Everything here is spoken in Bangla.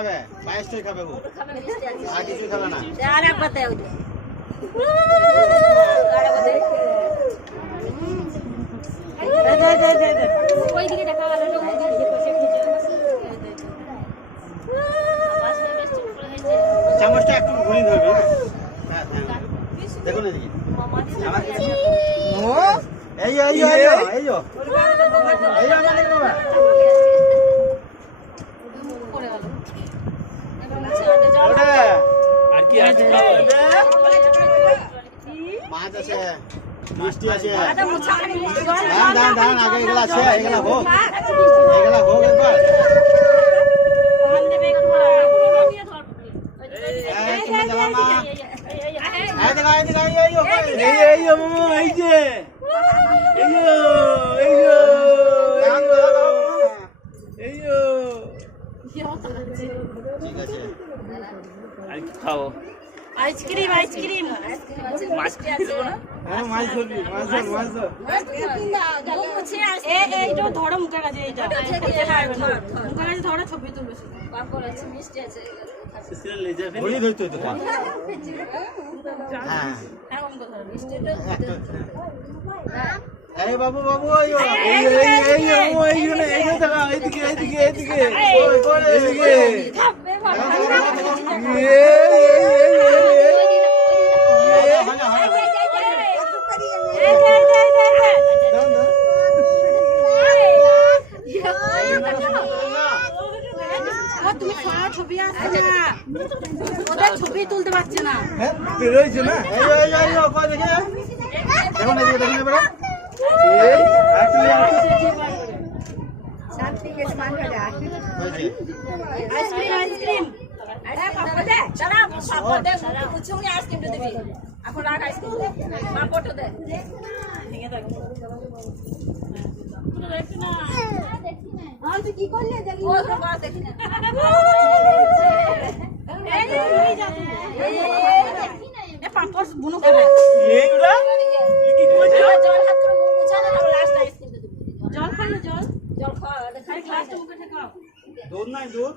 খাবে, পায়েসটাই খাবে ও। আর কিছু খাবে না। আর একবার দেও। ওই দিকে দেখা গেল না, ওই দিকে বসে খেতে। চামচটা একটু ঘুরিয়ে ধরবে হ্যাঁ। দেখুন এদিকে। ও এই মানে বাবা। আর কি আছে? মাছ আছে, মিষ্টি আছে। দাঁড়ান আগে এগুলা আছে, এগুলা হোক একবার। ঠিক আছে খাও আইসক্রিম মাছ খেতে না। হ্যাঁ মাছ ধরবি, মাছ ধর। এই তো ধরো মুখের কাছে, এইটা মুখের কাছে ধরো, ছবি তুলবে। পাপড় আছে, মিষ্টি আছে, সিসিরা লে যাবে বলি ধরতে হতো হ্যাঁ এই বাবু এই দেখা এইদিকে ছবি তুলতে পারছে না। রয়েছে না দেখুন এদিকে দেখুন এবার আইসক্রিম এখন রাখ আইসক্রিম, পাপড়টা দে। কি করলে দেখি না পাপড় বুনো খাবে। জল খাইলে জল খাওয়া, খালি গ্লাসটা মুখে ঠেকাও। দুধ নাই দুধ